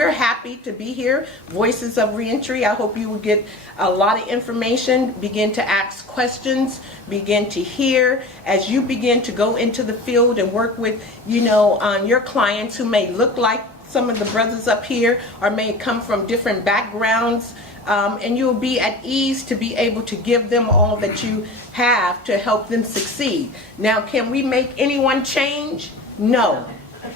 we're happy to be here, Voices of Reentry. I hope you will get a lot of information, begin to ask questions, begin to hear as you begin to go into the field and work with, your clients who may look like some of the brothers up here or may come from different backgrounds. And you'll be at ease to be able to give them all that you have to help them succeed. Now, can we make anyone change? No,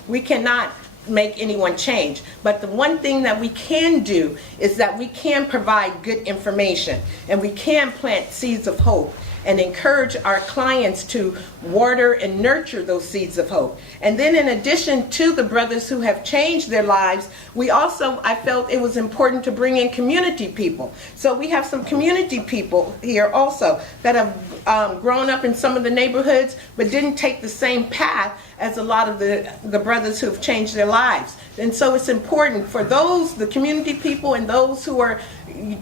we cannot make anyone change. But the one thing that we can do is that we can provide good information, and we can plant seeds of hope and encourage our clients to water and nurture those seeds of hope. And then in addition to the brothers who have changed their lives, I felt it was important to bring in community people. So we have some community people here also that have grown up in some of the neighborhoods but didn't take the same path as a lot of the brothers who have changed their lives. And so it's important for the community people and those who are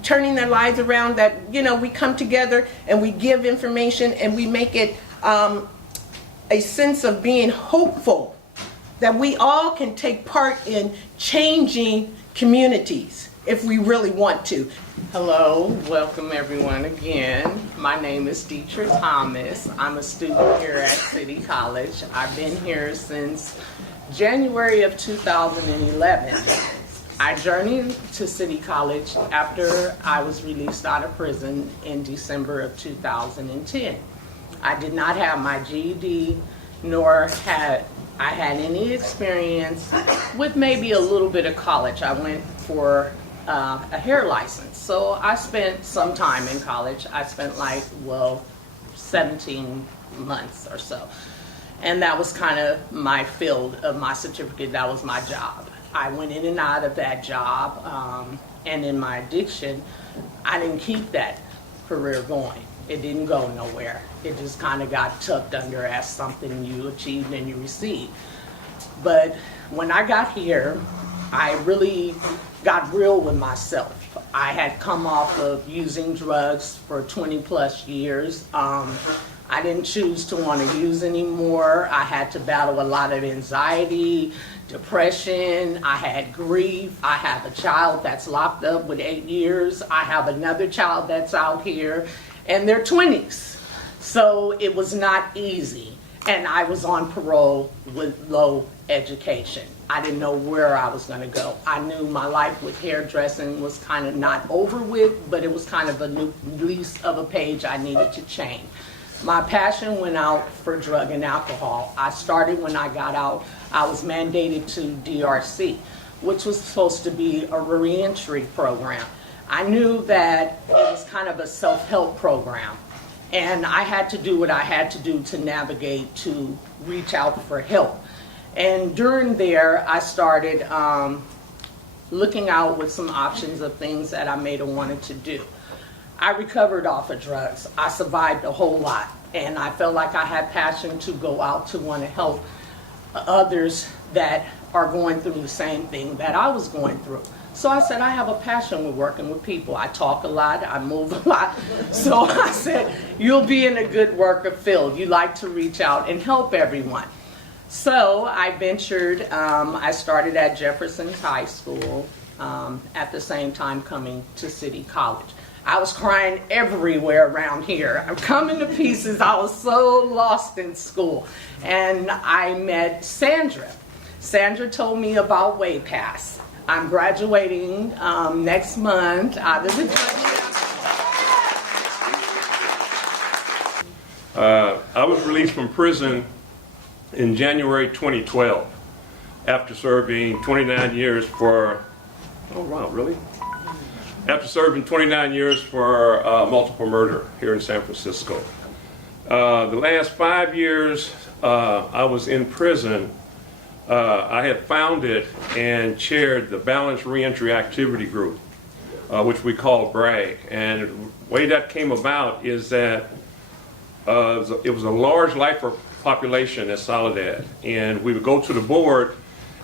turning their lives around, that we come together and we give information and we make it a sense of being hopeful that we all can take part in changing communities if we really want to. Hello, welcome everyone again. My name is Deetra Thomas. I'm a student here at City College. I've been here since January of 2011. I journeyed to City College after I was released out of prison in December of 2010. I did not have my GED, nor had I had any experience with maybe a little bit of college. I went for a hair license. So I spent some time in college. I spent 17 months or so. And that was kind of my field of my certificate. That was my job. I went in and out of that job, and in my addiction, I didn't keep that career going. It didn't go nowhere. It just kind of got tucked under as something you achieved and you received. But when I got here, I really got real with myself. I had come off of using drugs for 20 plus years. I didn't choose to want to use anymore. I had to battle a lot of anxiety, depression. I had grief. I have a child that's locked up with 8 years. I have another child that's out here, and they're 20s. So it was not easy. And I was on parole with low education. I didn't know where I was going to go. I knew my life with hairdressing was kind of not over with, but it was kind of a new lease of a page I needed to change. My passion went out for drug and alcohol. I started when I got out. I was mandated to DRC, which was supposed to be a reentry program. I knew that it was kind of a self-help program, and I had to do what I had to do to navigate, to reach out for help. And during there, I started looking out with some options of things that I may have wanted to do. I recovered off of drugs. I survived a whole lot, and I felt like I had passion to go out to want to help others that are going through the same thing that I was going through. So I said, I have a passion with working with people. I talk a lot, I move a lot. So I said, you'll be in a good worker field. You like to reach out and help everyone. So I ventured, I started at Jefferson High School at the same time coming to City College. I was crying everywhere around here. I'm coming to pieces. I was so lost in school. And I met Sandra. Sandra told me about Way Pass. I'm graduating next month out of the I was released from prison in January 2012 after serving 29 years for, oh wow, really? After serving 29 years for multiple murder here in San Francisco. The last 5 years I was in prison, I had founded and chaired the Balanced Reentry Activity Group, which we call BRAG. And the way that came about is that it was a large lifer population at Soledad, and we would go to the board,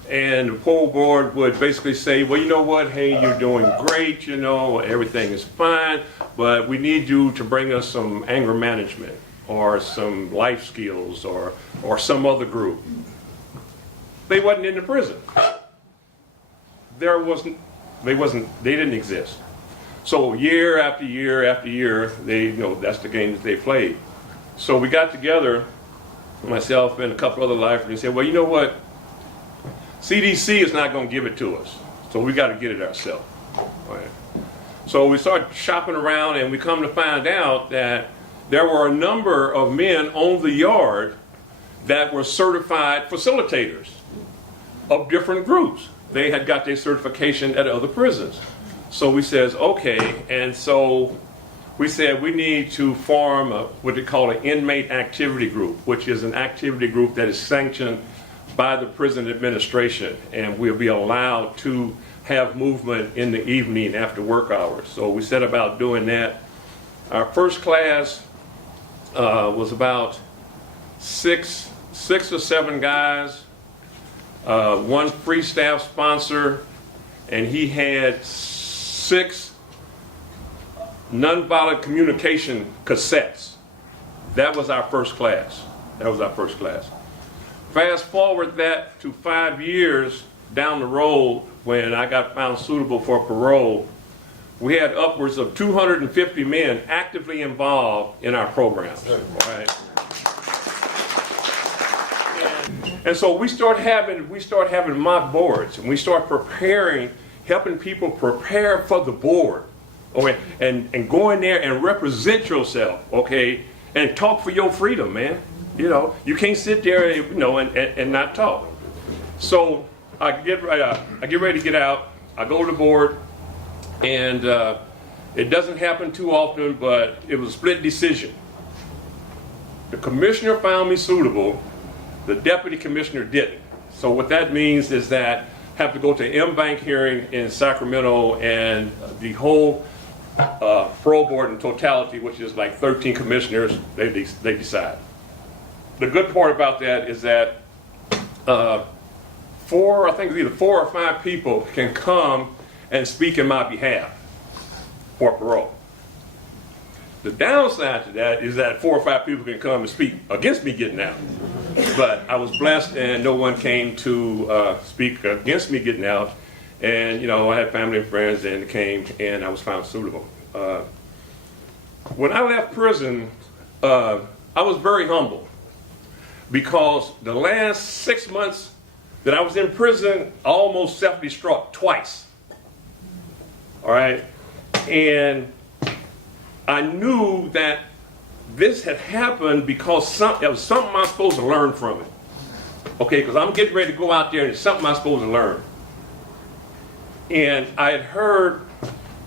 and the poll board would basically say, well, you know what, hey, you're doing great, you know, everything is fine, but we need you to bring us some anger management or some life skills or some other group. They wasn't in the prison. they didn't exist. So year after year after year, that's the game that they played. So we got together, myself and a couple other lifers, and said, well, you know what? CDC is not going to give it to us, so we got to get it ourselves. Right. So we started shopping around, and we come to find out that there were a number of men on the yard that were certified facilitators of different groups. They had got their certification at other prisons. So we says, okay, and so we said we need to form what they call an inmate activity group, which is an activity group that is sanctioned by the prison administration, and we'll be allowed to have movement in the evening after work hours. So we set about doing that. Our first class was about six or seven guys, one free staff sponsor, and he had 6 nonviolent communication cassettes. That was our first class. Fast forward that to 5 years down the road, when I got found suitable for parole, we had upwards of 250 men actively involved in our programs. Right? And so we start having mock boards, and we start helping people prepare for the board, okay, and go in there and represent yourself, okay, and talk for your freedom, man. You can't sit there, and not talk. So I get ready to get out. I go to the board, and it doesn't happen too often, but it was a split decision. The commissioner found me suitable. The deputy commissioner didn't. So what that means is that I have to go to an M-Bank hearing in Sacramento, and the whole parole board in totality, which is like 13 commissioners, they decide. The good part about that is that I think it's either 4 or 5 people can come and speak in my behalf for parole. The downside to that is that 4 or 5 people can come and speak against me getting out. But I was blessed, and no one came to speak against me getting out. And, I had family and friends, and came, and I was found suitable. When I left prison, I was very humble, because the last 6 months that I was in prison, I almost self-destruct twice. All right? And I knew that this had happened because it was something I'm supposed to learn from it. Okay, because I'm getting ready to go out there, and it's something I'm supposed to learn. And I had heard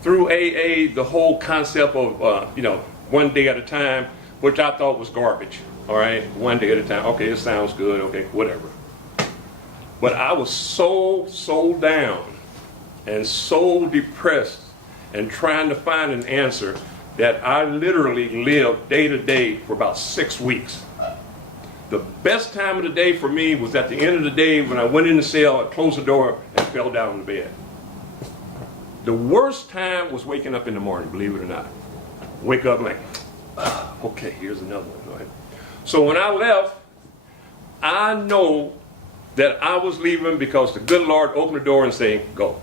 through AA the whole concept of, one day at a time, which I thought was garbage. All right, one day at a time. Okay, it sounds good. Okay, whatever. But I was so down and so depressed and trying to find an answer that I literally lived day to day for about 6 weeks. The best time of the day for me was at the end of the day when I went in the cell, I closed the door, and fell down in the bed. The worst time was waking up in the morning, believe it or not. Wake up like, okay, here's another one. Right? So when I left, I know that I was leaving because the good Lord opened the door and said, go.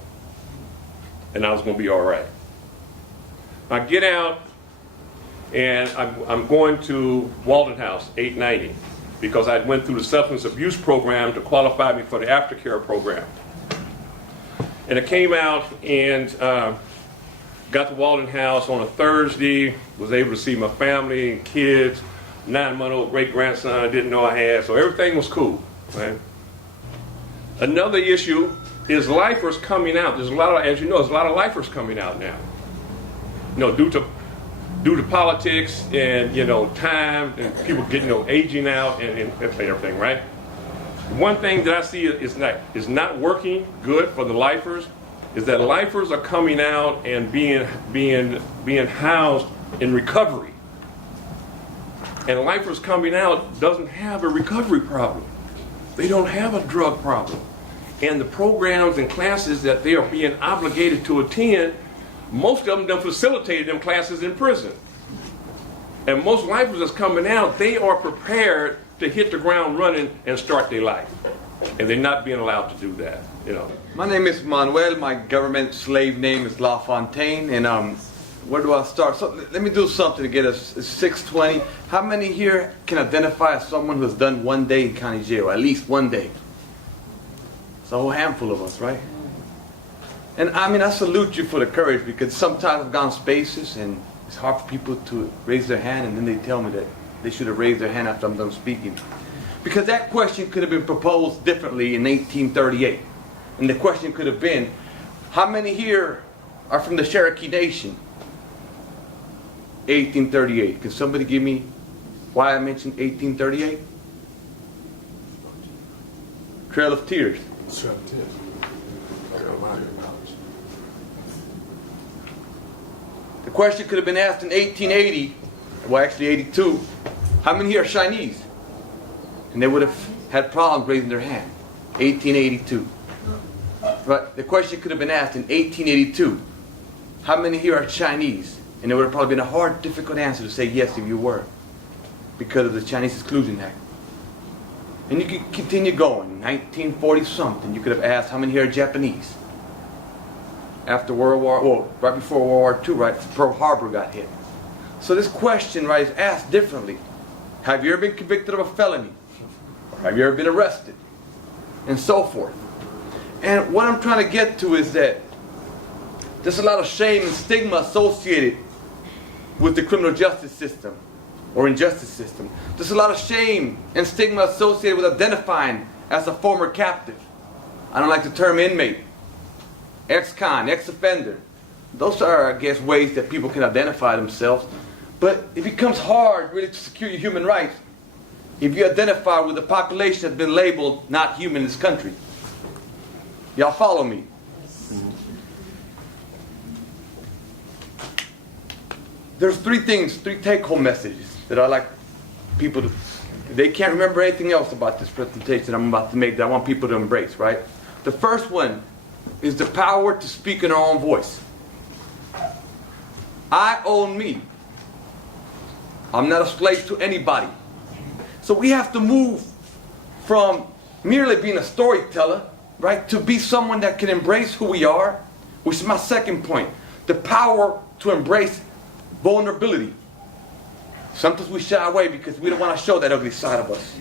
And I was going to be all right. I get out, and I'm going to Walden House, 890, because I went through the substance abuse program to qualify me for the aftercare program. And I came out and got to Walden House on a Thursday, was able to see my family and kids, 9-month-old great-grandson I didn't know I had, so everything was cool. Right? Another issue is lifers coming out. There's a lot of, as you know, there's a lot of lifers coming out now. Due to politics and time and people getting aging out and everything, right? One thing that I see is not working good for the lifers is that lifers are coming out and being housed in recovery. And lifers coming out doesn't have a recovery problem. They don't have a drug problem. And the programs and classes that they are being obligated to attend, most of them facilitated them classes in prison. And most lifers that's coming out, they are prepared to hit the ground running and start their life. and they're not being allowed to do that, you know. My name is Manuel. My government slave name is LaFontaine. And where do I start? So let me do something to get us. It's 6:20. How many here can identify as someone who has done one day in county jail? At least one day. It's a whole handful of us, right? And I mean, I salute you for the courage, because sometimes I've gone spaces and it's hard for people to raise their hand, and then they tell me that they should have raised their hand after I'm done speaking. Because that question could have been proposed differently in 1838. And the question could have been, how many here are from the Cherokee Nation? 1838. Can somebody give me why I mentioned 1838? Trail of Tears. The question could have been asked in 1880, well actually 82, how many here are Chinese? And they would have had problems raising their hand. 1882. But the question could have been asked in 1882, how many here are Chinese? And it would have probably been a hard, difficult answer to say yes if you were, because of the Chinese Exclusion Act. And you could continue going. 1940 something, you could have asked how many here are Japanese? After right before World War II, right, Pearl Harbor got hit. So this question, right, is asked differently. Have you ever been convicted of a felony? Or have you ever been arrested? And so forth. And what I'm trying to get to is that there's a lot of shame and stigma associated with the criminal justice system or injustice system. There's a lot of shame and stigma associated with identifying as a former captive. I don't like the term inmate. Ex-con, ex-offender. Those are, I guess, ways that people can identify themselves. But it becomes hard, really, to secure your human rights if you identify with a population that's been labeled not human in this country. Y'all follow me? There's three take-home messages that I like people to, they can't remember anything else about this presentation I'm about to make that I want people to embrace, right? The first one is the power to speak in our own voice. I own me. I'm not a slave to anybody. So we have to move from merely being a storyteller, right, to be someone that can embrace who we are, which is my second point. The power to embrace vulnerability. Sometimes we shy away because we don't want to show that ugly side of us.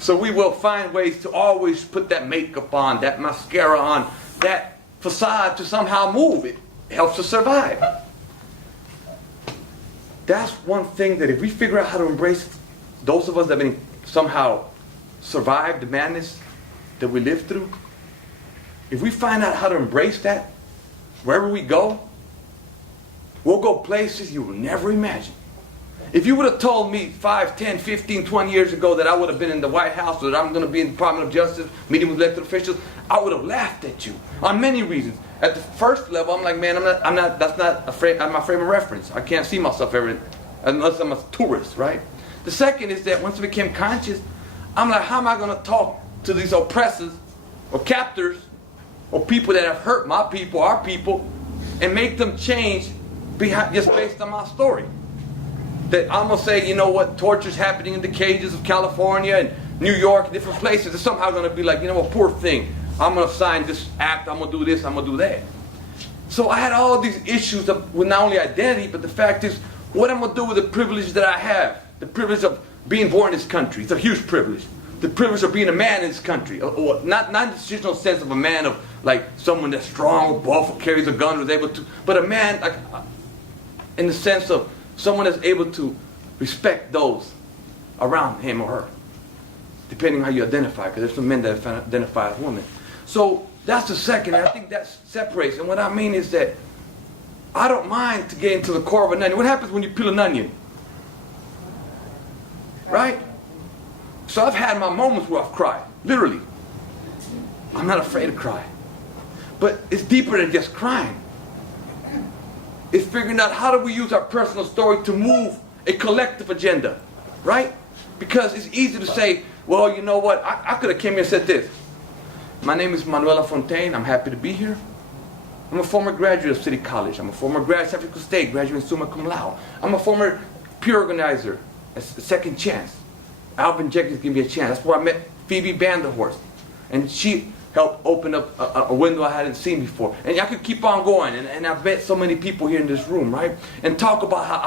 So we will find ways to always put that makeup on, that mascara on, that facade to somehow move. It helps us survive. That's one thing that if we figure out how to embrace, those of us that have been somehow survived the madness that we lived through, if we find out how to embrace that, wherever we go, we'll go places you will never imagine. If you would have told me 5, 10, 15, 20 years ago that I would have been in the White House or that I'm going to be in the Department of Justice meeting with elected officials, I would have laughed at you on many reasons. At the first level, I'm like, man, I'm not my frame of reference. I can't see myself ever unless I'm a tourist, right? The second is that once I became conscious, I'm like, how am I going to talk to these oppressors or captors or people that have hurt my people, our people, and make them change just based on my story? That I'm going to say, you know what, torture's happening in the cages of California and New York and different places. It's somehow going to be like, you know what, poor thing. I'm going to sign this act, I'm going to do this, I'm going to do that. So I had all these issues with not only identity, but the fact is, what I'm going to do with the privilege that I have. The privilege of being born in this country. It's a huge privilege. The privilege of being a man in this country. Or not in the traditional sense of a man of like someone that's strong or buff or carries a gun or is able to, but a man like in the sense of someone that's able to respect those around him or her, depending on how you identify, because there's some men that identify as women. So that's the second, and I think that separates. And what I mean is that I don't mind to get into the core of an onion. What happens when you peel an onion? Right? So I've had my moments where I've cried, literally. I'm not afraid to cry. But it's deeper than just crying. It's figuring out how do we use our personal story to move a collective agenda, right? Because it's easy to say, well, you know what, I could have came here and said this. My name is Manuel Fontaine. I'm happy to be here. I'm a former graduate of City College. I'm a former graduate of San Francisco State, graduate summa cum laude. I'm a former peer organizer, a second chance. Alvin Jenkins gave me a chance. That's where I met Phoebe Vanderhorst. and she helped open up a window I hadn't seen before. And I could keep on going, and I've met so many people here in this room, right? And talk about how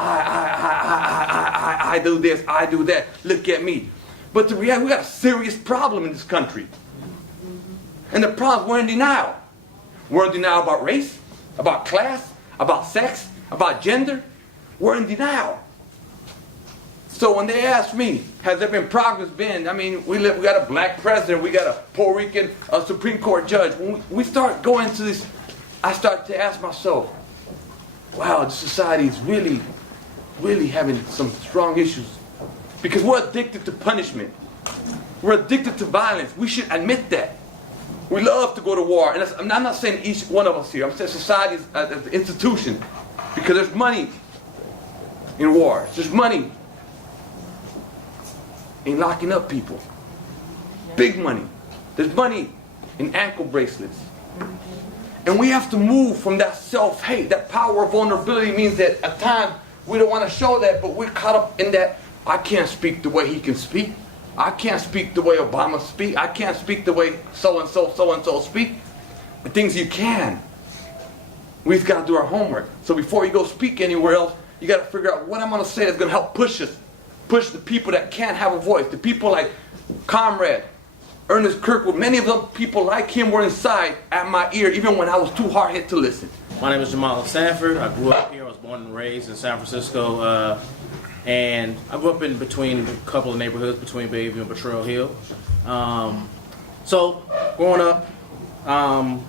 I do this, I do that, look at me. But the reality, we got a serious problem in this country. And the problem, we're in denial. We're in denial about race, about class, about sex, about gender. We're in denial. So when they ask me, has there been progress been? I mean, we got a black president, we got a Puerto Rican Supreme Court judge. When we start going to this, I start to ask myself, wow, the society is really, really having some strong issues. Because we're addicted to punishment. We're addicted to violence. We should admit that. We love to go to war. And I'm not saying each one of us here. I'm saying society as an institution. Because there's money in wars. There's money in locking up people. Big money. There's money in ankle bracelets. And we have to move from that self-hate. That power of vulnerability means that at times we don't want to show that, but we're caught up in that. I can't speak the way he can speak. I can't speak the way Obama speak. I can't speak the way so-and-so speak. The things you can. We've got to do our homework. So before you go speak anywhere else, you got to figure out what I'm going to say that's going to help push us. Push the people that can't have a voice. The people like Comrade, Ernest Kirkwood, many of them people like him were inside at my ear even when I was too hard-hit to listen. My name is Jamal Sanford. I grew up here. I was born and raised in San Francisco. And I grew up in between a couple of neighborhoods between Bayview and Betrayal Hill. So growing up, I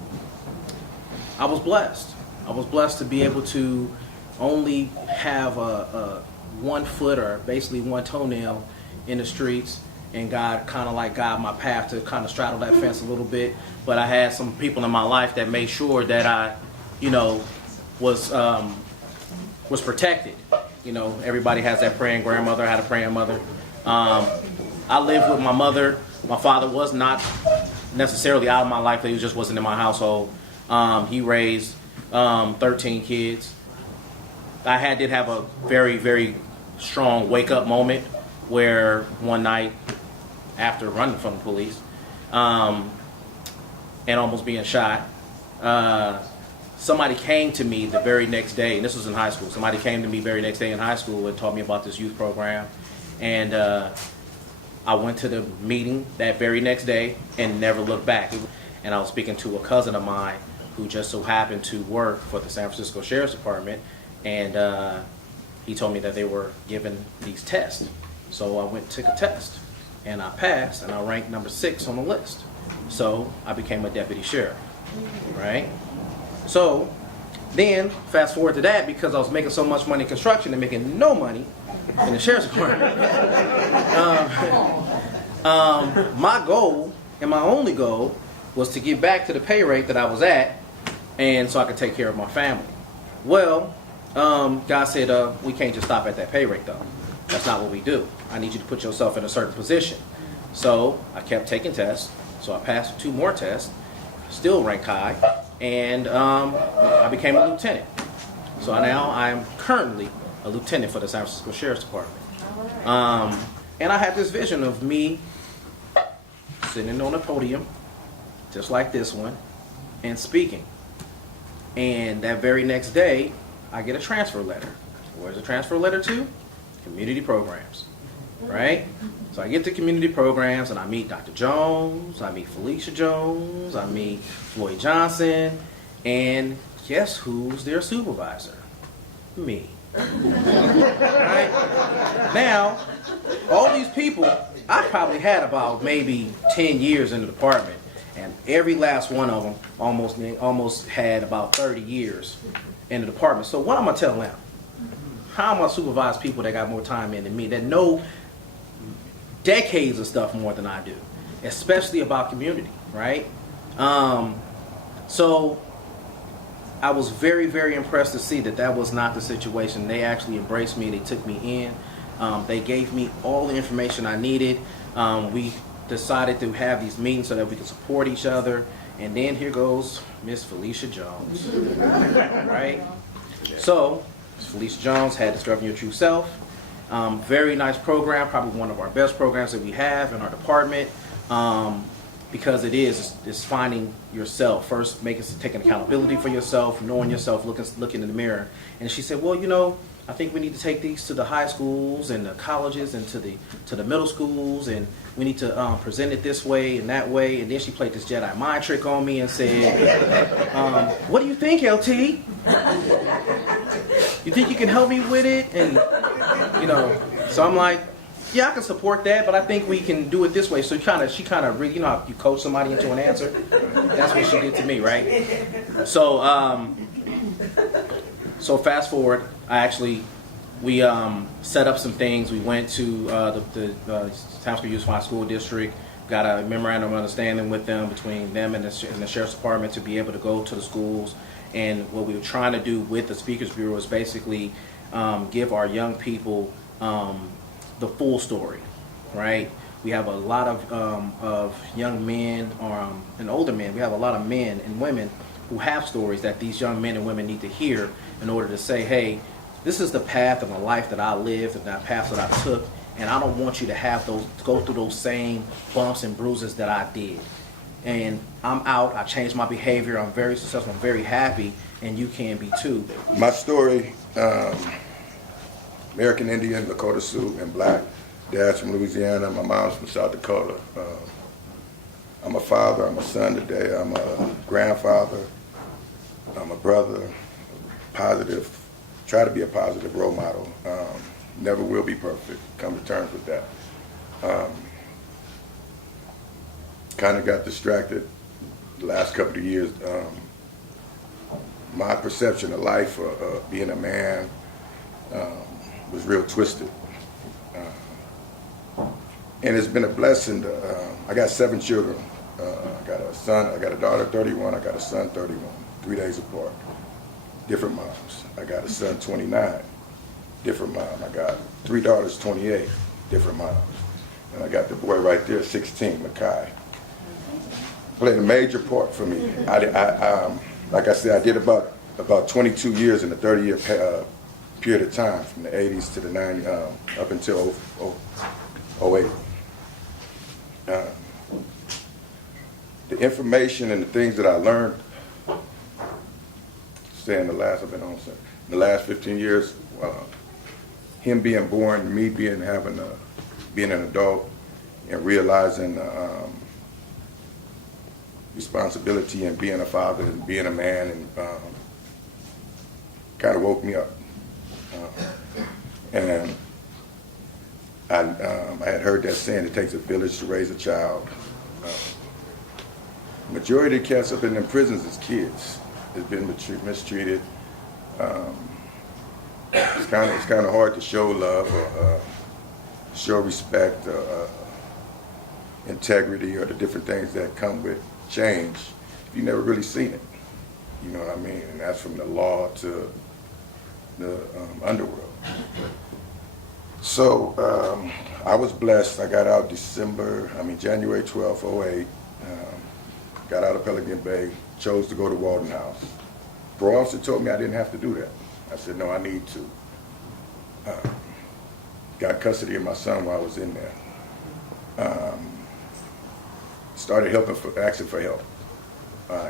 was blessed. I was blessed to be able to only have a 1 foot or basically one toenail in the streets, and God kind of like guided my path to kind of straddle that fence a little bit. But I had some people in my life that made sure that I, was protected. Everybody has that praying grandmother. I had a praying mother. I lived with my mother. My father was not necessarily out of my life, but he just wasn't in my household. He raised 13 kids. I did have a very, very strong wake-up moment where one night, after running from the police and almost being shot, somebody came to me the very next day, and this was in high school. Somebody came to me very next day in high school and told me about this youth program. And I went to the meeting that very next day and never looked back. And I was speaking to a cousin of mine who just so happened to work for the San Francisco Sheriff's Department, and he told me that they were giving these tests. So I went and took a test, and I passed, and I ranked number 6 on the list. So I became a deputy sheriff, right? So then, fast forward to that, because I was making so much money in construction and making no money in the sheriff's department. My goal, and my only goal, was to get back to the pay rate that I was at, and so I could take care of my family. Well, God said, we can't just stop at that pay rate, though. That's not what we do. I need you to put yourself in a certain position. So I kept taking tests. So I passed 2 more tests, still ranked high, and I became a lieutenant. So now I'm currently a lieutenant for the San Francisco Sheriff's Department. And I had this vision of me sitting on a podium, just like this one, and speaking. And that very next day, I get a transfer letter. Where's the transfer letter to? Community programs, right? So I get to community programs, and I meet Dr. Jones, I meet Phelicia Jones, I meet Floyd Johnson, and guess who's their supervisor? Me. Right? Now, all these people, I probably had about maybe 10 years in the department, and every last one of them almost had about 30 years in the department. So what I'm gonna tell them? How am I supervise people that got more time in than me, that know decades of stuff more than I do, especially about community, right? So I was very, very impressed to see that that was not the situation. They actually embraced me. They took me in. They gave me all the information I needed. We decided to have these meetings so that we could support each other. And then here goes Miss Phelicia Jones, right? So Phelicia Jones had Discovering Your True Self. Very nice program, probably one of our best programs that we have in our department. because it's finding yourself first, taking accountability for yourself, knowing yourself, looking in the mirror. And she said, well, I think we need to take these to the high schools and the colleges and to the middle schools, and we need to present it this way and that way. And then she played this Jedi mind trick on me and said, what do you think, LT? You think you can help me with it? And, so I'm like, yeah, I can support that, but I think we can do it this way. So she kind of really, how you coach somebody into an answer? That's what she did to me, right? So fast forward, we set up some things. We went to the Town School Youth Fine School District, got a memorandum of understanding with them, between them and the Sheriff's Department, to be able to go to the schools. And what we were trying to do with the Speakers Bureau is basically give our young people the full story, right? We have a lot of young men and older men. We have a lot of men and women who have stories that these young men and women need to hear in order to say, hey, this is the path of the life that I lived and that path that I took, and I don't want you to go through those same bumps and bruises that I did. And I'm out, I changed my behavior, I'm very successful, I'm very happy, and you can be too. My story, American Indian, Lakota Sioux, and Black. Dad's from Louisiana, my mom's from South Dakota. I'm a father, I'm a son today, I'm a grandfather, I'm a brother, positive, try to be a positive role model. Never will be perfect, come to terms with that. Kind of got distracted the last couple of years. My perception of life, being a man, was real twisted. And it's been a blessing. I got 7 children. I got a son, I got a daughter 31, I got a son 31, 3 days apart. Different moms. I got a son 29, different mom. I got 3 daughters 28, different moms. And I got the boy right there 16, Makai. Played a major part for me. Like I said, I did about 22 years in a 30-year period of time, from the 80s to the 90s, up until 08. The information and the things that I learned, in the last 15 years, him being born, me being an adult, and realizing responsibility and being a father and being a man, and kind of woke me up. And I had heard that saying, it takes a village to raise a child. Majority of the cats up in them prisons is kids. It's been mistreated. It's kind of hard to show love or show respect, integrity, or the different things that come with change if you've never really seen it. You know what I mean? And that's from the law to the underworld. So I was blessed. I got out January 12th, 08. Got out of Pelican Bay, chose to go to Walden House. Parole officer told me I didn't have to do that. I said, no, I need to. Got custody of my son while I was in there. Started asking for help.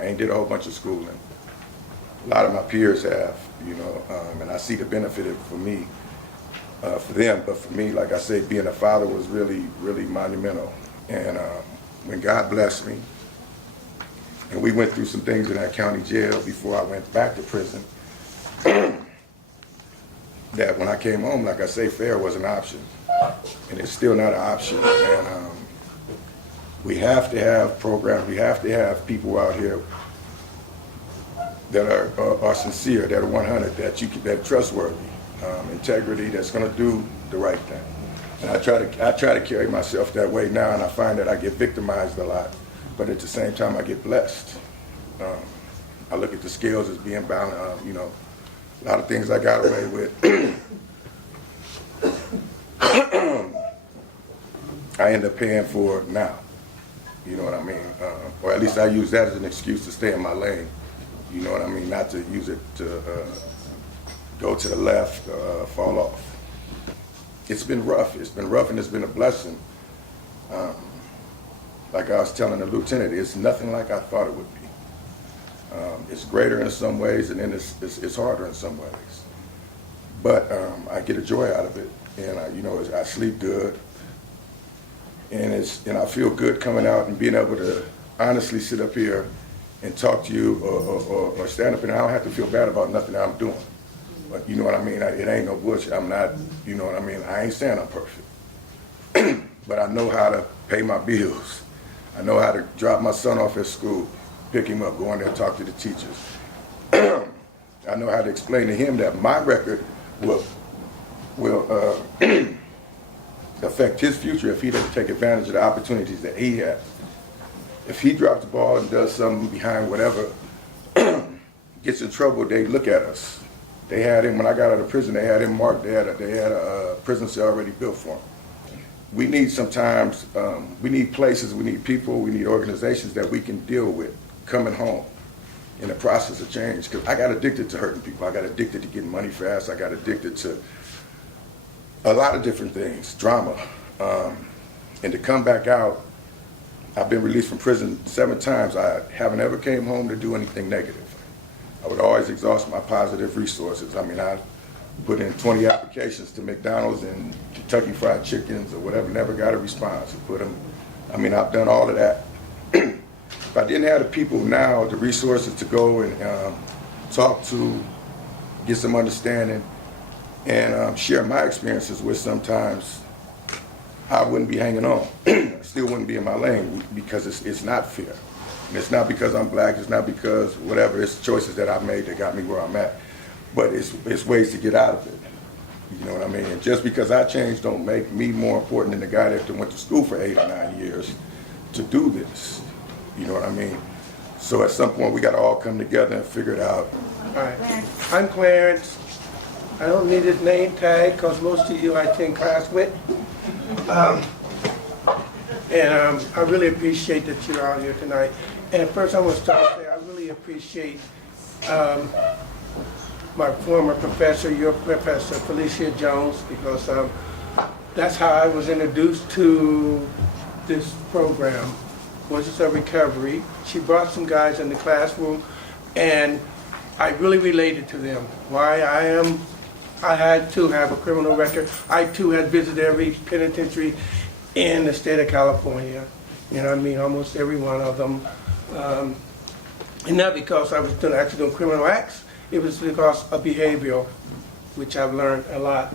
Ain't did a whole bunch of schooling. A lot of my peers have, and I see the benefit for me, for them, but for me, like I say, being a father was really, really monumental. And when God blessed me, and we went through some things in that county jail before I went back to prison, that when I came home, like I say, fair was an option. And it's still not an option. And we have to have programs, we have to have people out here that are sincere, that are 100, that are trustworthy, integrity, that's going to do the right thing. And I try to carry myself that way now, and I find that I get victimized a lot, but at the same time I get blessed. I look at the scales as being balanced. A lot of things I got away with, I end up paying for now. You know what I mean? Or at least I use that as an excuse to stay in my lane. You know what I mean? Not to use it to go to the left, fall off. It's been rough. It's been rough, and it's been a blessing. like I was telling the lieutenant, it's nothing like I thought it would be. It's greater in some ways, and then it's harder in some ways. But I get a joy out of it, and I sleep good, and I feel good coming out and being able to honestly sit up here and talk to you, or stand up, and I don't have to feel bad about nothing that I'm doing. But you know what I mean? It ain't no bullshit. I'm not, you know what I mean? I ain't saying I'm perfect. But I know how to pay my bills. I know how to drop my son off at school, pick him up, go in there and talk to the teachers. I know how to explain to him that my record will affect his future if he doesn't take advantage of the opportunities that he has. If he drops the ball and does something behind whatever, gets in trouble, they look at us. They had him, when I got out of prison, they had him marked, they had a prison cell already built for him. We need sometimes, we need places, we need people, we need organizations that we can deal with coming home in the process of change. Because I got addicted to hurting people. I got addicted to getting money fast. I got addicted to a lot of different things, drama. And to come back out, I've been released from prison 7 times. I haven't ever came home to do anything negative. I would always exhaust my positive resources. I mean, I put in 20 applications to McDonald's and Kentucky Fried Chickens or whatever, never got a response. I've done all of that. If I didn't have the people now, the resources to go and talk to, get some understanding, and share my experiences with, sometimes I wouldn't be hanging on. I still wouldn't be in my lane, because it's not fair. And it's not because I'm black, it's not because whatever, it's choices that I've made that got me where I'm at. But it's ways to get out of it. You know what I mean? And just because I changed don't make me more important than the guy that went to school for 8 or 9 years to do this. You know what I mean? So at some point we gotta all come together and figure it out. All right. I'm Clarence. I don't need his name tag because most of you I attend class with. I really appreciate that you're out here tonight. And first I want to start to say I really appreciate my former professor, your professor, Phelicia Jones, because that's how I was introduced to this program, Voices of Recovery. She brought some guys in the classroom, and I really related to them. Why I had to have a criminal record. I too had visited every penitentiary in the state of California. You know what I mean? Almost every one of them. And not because I was actually doing criminal acts. It was because of behavioral, which I've learned a lot.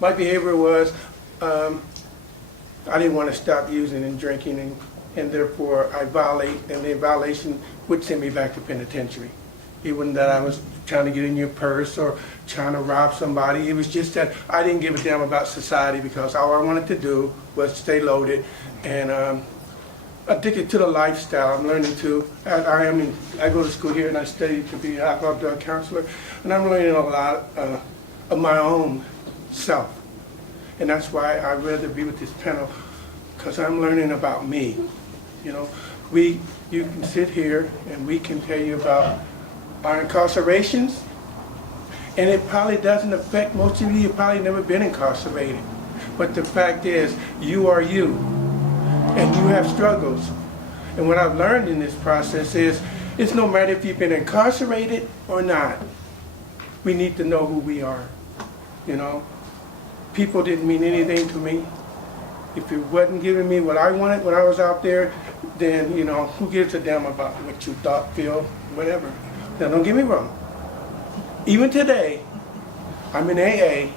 My behavior was I didn't want to stop using and drinking, and therefore I violate, and the violation would send me back to penitentiary. It wasn't that I was trying to get in your purse or trying to rob somebody. It was just that I didn't give a damn about society, because all I wanted to do was stay loaded and addicted to the lifestyle. I'm learning to, I go to school here and I study to be an alcohol drug counselor, and I'm learning a lot of my own self. And that's why I'd rather be with this panel, because I'm learning about me. You know, you can sit here and we can tell you about our incarcerations, and it probably doesn't affect most of you. You've probably never been incarcerated. But the fact is, you are you, and you have struggles. And what I've learned in this process is, it's no matter if you've been incarcerated or not, we need to know who we are. You know, people didn't mean anything to me. If it wasn't giving me what I wanted when I was out there, then, you know, who gives a damn about what you thought, feel, whatever. Now, don't get me wrong. Even today, I'm in AA,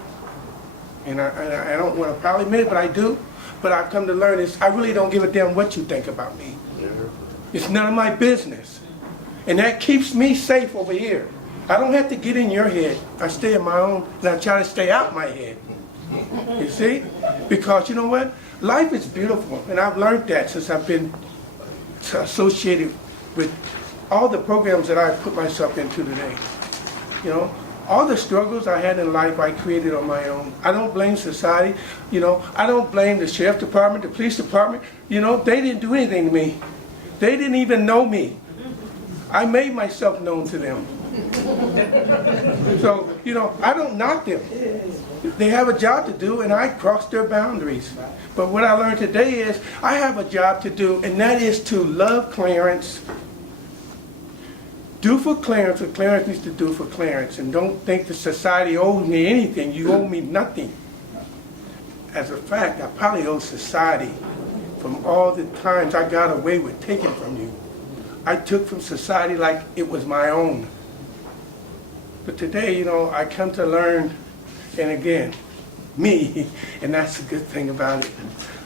and I don't want to probably admit it, but I do. But I've come to learn is I really don't give a damn what you think about me. It's none of my business. And that keeps me safe over here. I don't have to get in your head. I stay in my own, and I try to stay out my head. You see? Because you know what? Life is beautiful, and I've learned that since I've been associated with all the programs that I've put myself into today. You know, all the struggles I had in life I created on my own. I don't blame society. You know, I don't blame the sheriff department, the police department. You know, they didn't do anything to me. They didn't even know me. I made myself known to them. So, I don't knock them. They have a job to do, and I cross their boundaries. But what I learned today is I have a job to do, and that is to love Clarence, do for Clarence what Clarence needs to do for Clarence, and don't think the society owes me anything. You owe me nothing. As a fact, I probably owe society from all the times I got away with taking from you. I took from society like it was my own. But today, I come to learn, and again, me, and that's the good thing about it.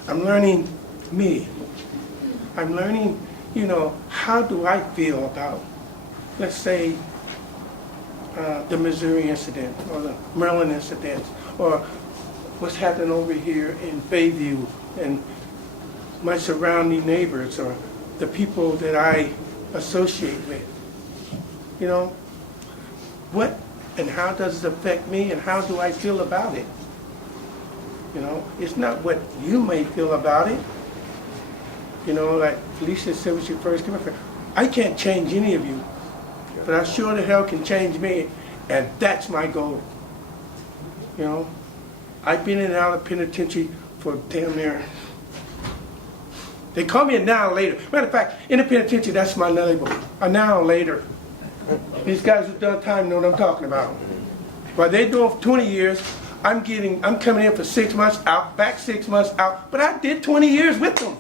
I'm learning me. I'm learning, how do I feel about, let's say, the Missouri incident, or the Maryland incident, or what's happening over here in Bayview, and my surrounding neighbors, or the people that I associate with. What and how does it affect me, and how do I feel about it? It's not what you may feel about it. Like Phelicia said when she first came up here, I can't change any of you, but I sure the hell can change me, and that's my goal. I've been in and out of penitentiary for damn near. They call me a now and later. Matter of fact, in the penitentiary, that's my label. A now and later. These guys who've done time know what I'm talking about. While they're doing for 20 years, I'm coming in for 6 months out, back 6 months out, but I did 20 years with them.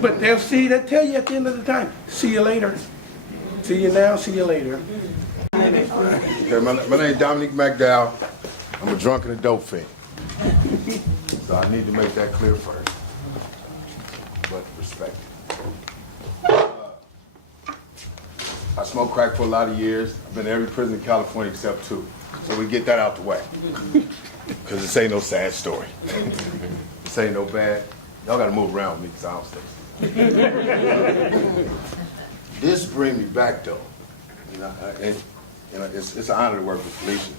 But they'll tell you at the end of the time, see you later. See you now, see you later. Okay, my name is Dominique McDowell. I'm a drunk and a dope fiend. So I need to make that clear first. But respect it. I smoked crack for a lot of years. I've been in every prison in California except 2. So we get that out the way. Because this ain't no sad story. This ain't no bad. Y'all gotta move around with me because I don't stay. This brings me back though. It's an honor to work with Phelicia.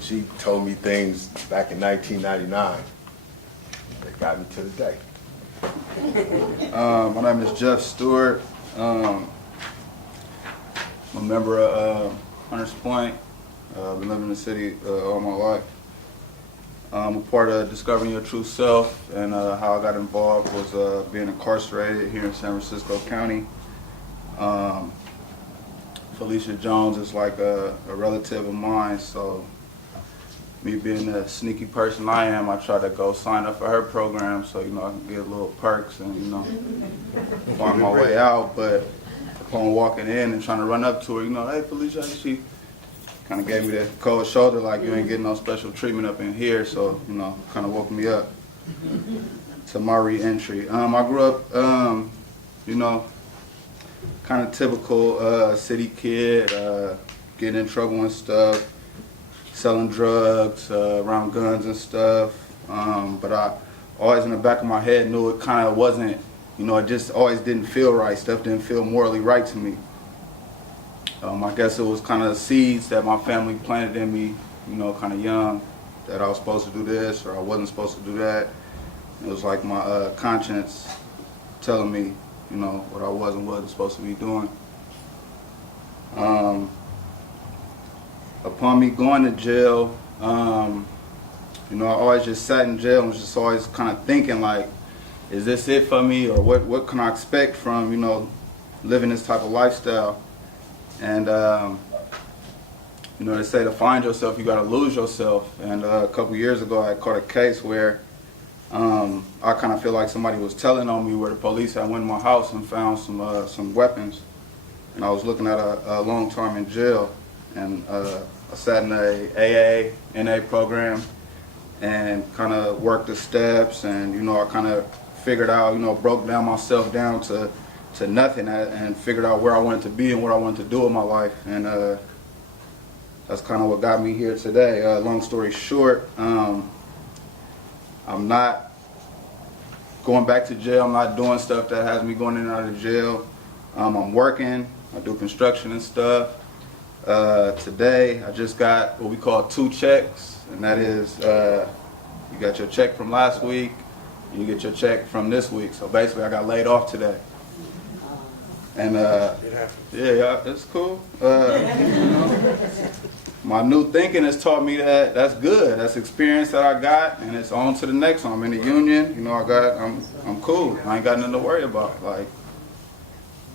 She told me things back in 1999 that got me to the day. My name is Jeff Stewart. I'm a member of Hunters Point. I've been living in the city all my life. I'm a part of Discovering Your True Self, and how I got involved was being incarcerated here in San Francisco County. Phelicia Jones is like a relative of mine, so me being the sneaky person I am, I try to go sign up for her program so, I can get little perks and, find my way out. But upon walking in and trying to run up to her, hey, Phelicia, she kind of gave me that cold shoulder like you ain't getting no special treatment up in here. So, kind of woke me up to my ReEntry. I grew up, kind of typical city kid, getting in trouble and stuff. Selling drugs, around guns and stuff, but I always in the back of my head knew it kind of wasn't, it just always didn't feel right. Stuff didn't feel morally right to me. I guess it was kind of seeds that my family planted in me, kind of young, that I was supposed to do this or I wasn't supposed to do that. It was like my conscience telling me, what I wasn't supposed to be doing. Upon me going to jail, I always just sat in jail and was just always kind of thinking like, is this it for me, or what can I expect from, living this type of lifestyle? And, they say to find yourself, you got to lose yourself. And a couple years ago, I caught a case where I kind of feel like somebody was telling on me, where the police had went to my house and found some weapons. And I was looking at a long time in jail. And I sat in a AA, NA program and kind of worked the steps, and I kind of figured out, broke down myself down to nothing, and figured out where I wanted to be and what I wanted to do in my life. And that's kind of what got me here today. Long story short, I'm not going back to jail. I'm not doing stuff that has me going in and out of jail. I'm working. I do construction and stuff. Today I just got what we call 2 checks, and that is you got your check from last week and you get your check from this week. So basically I got laid off today. And yeah, it's cool. My my new thinking has taught me that that's good. That's experience that I got, and it's on to the next one. I'm in the union, you know. I'm cool. I ain't got nothing to worry about. Like,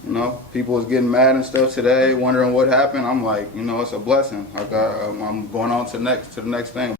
you know, people was getting mad and stuff today, wondering what happened. I'm like, you know, it's a blessing. I'm going on to the next thing.